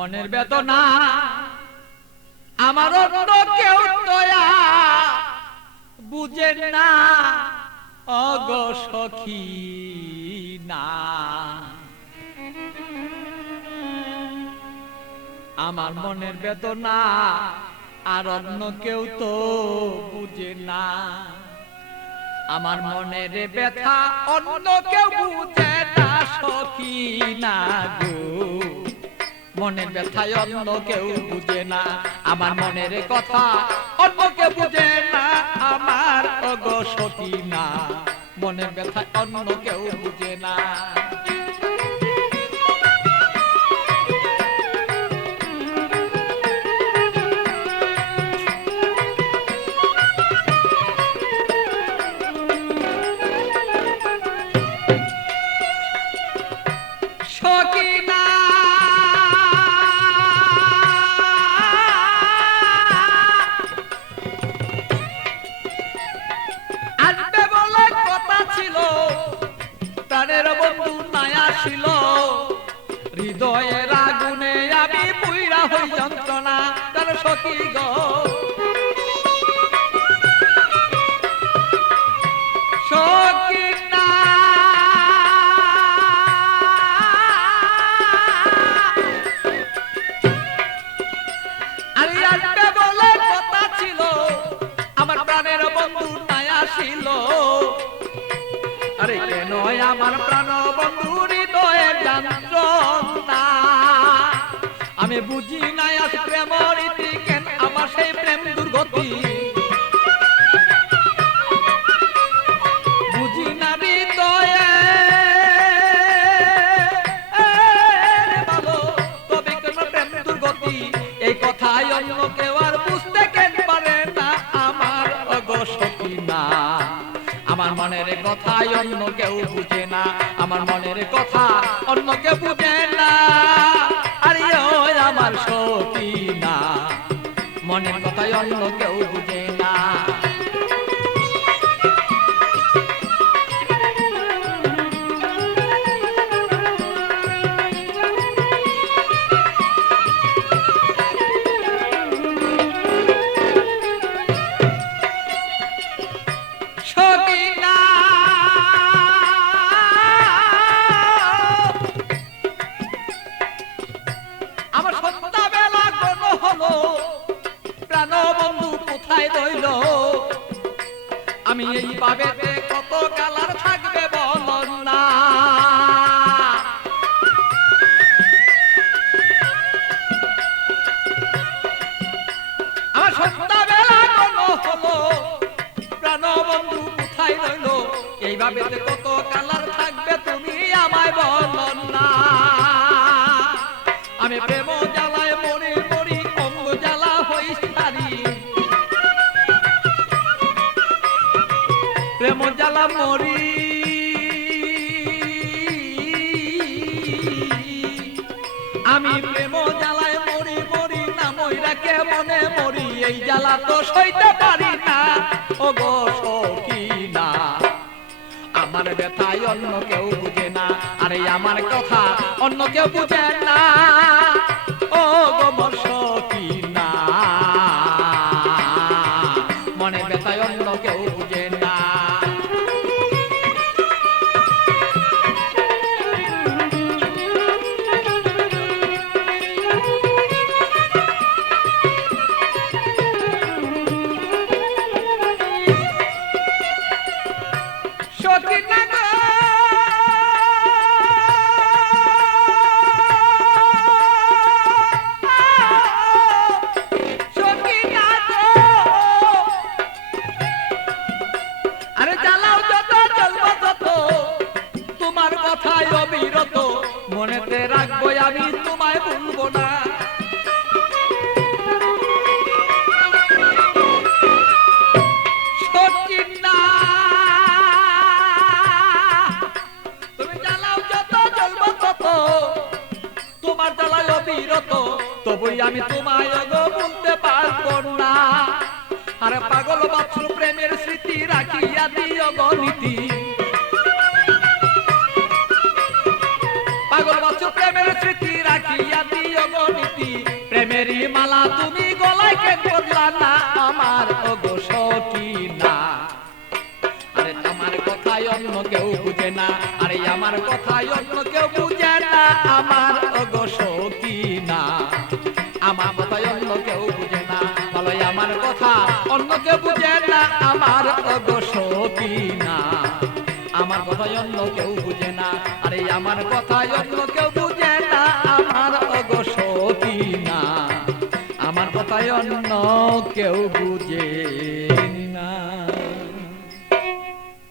মনের বেদনা আমার অন্য কেউ দয়া বুঝে না অগো সখী না। আমার মনের বেদনা আর অন্য কেউ তো বুঝে না। আমার মনের ব্যথা অন্য কেউ বুঝে না সখী না গো। মনের ব্যথায় অন্য কেউ বুঝে না, আমার মনের কথা অন্য কেউ বুঝে না আমার অগো সখী না। মনের ব্যথায় অন্য কেউ বুঝে না। হৃদয়ের আগুনে আমি পুইরা হই যন্ত্রণা তার সখী গো। সখী না আরে আসবে বলে কথা ছিল, আমার প্রাণের বন্ধু নাই আসিল। আরে কেন আমার প্রাণ বন্ধু হৃদয়ের যন্ত্রণা আমি বুঝি নাই আজ প্রেম রীতি কেন আমার সেই প্রেম দুর্গতি। বুঝি না হৃদয়ে ভালো তবে কেন প্রেম দুর্গতি। এই কথাই অন্য কেউ আর বুঝতে কেন পারে না আমার অগো সখী না। আমার মনের কথাই অন্য কেউ বুঝে না, আমার মনের কথা অন্য কেউ বুঝে না। আরে ওই আমার সখী না, মনের কথাই অন্য কেউ বুঝে না। আমি এই পাবেতে কত কালার থাকবে বল না। আমার সন্ধ্যাবেলা কোন হলো প্রাণ বন্ধু কোথায় রইল। এই ভাবেতে কত কালার থাকবে তুমি আমায় বল না। আমি প্রেম জ্বালায় মরি মরি অঙ্গ জ্বালা হই সারি। প্রেম জ্বালা মরি আমি প্রেম জ্বালায় মরি মরি না মইরা কে মনে মরি। এই জ্বালা তো সইতে পারি না ও গো সখী না। আমার ব্যথায় অন্য কেউ বুঝে না, আরে আমার কথা অন্য কেউ বুঝে না ও গো মোর সখী না। মনে ব্যথায় অন্য কেউ বুঝে না। মনেতে রাখবো আমি তোমায় ভুলবো না। সখী না তুমি জ্বালাও যত জ্বলবো তত তোমার জ্বালায় অবিরত। তবুই আমি তোমায় গো ভুলতে পারবো না। আরে পাগল বাছুর প্রেমের স্মৃতি রাখিয়া দিও গো নীতি। পাগল বাছুর প্রেমের স্মৃতি রাখিয়া দিও গো নীতি। অন্য কেউ বুঝে না, আরে আমার কথাই অন্য কেউ বুঝে না, আমার ওগো সখী না। আমার কথাই অন্য কেউ বুঝে না, বলো আমার কথা অন্য কেউ বুঝে না, আমার ওগো সখী না। আমার কথাই অন্য কেউ বুঝে না, আরে আমার কথাই অন্য কেউ বুঝে না, আমার ওগো সখী না। আমার কথাই অন্য কেউ বুঝে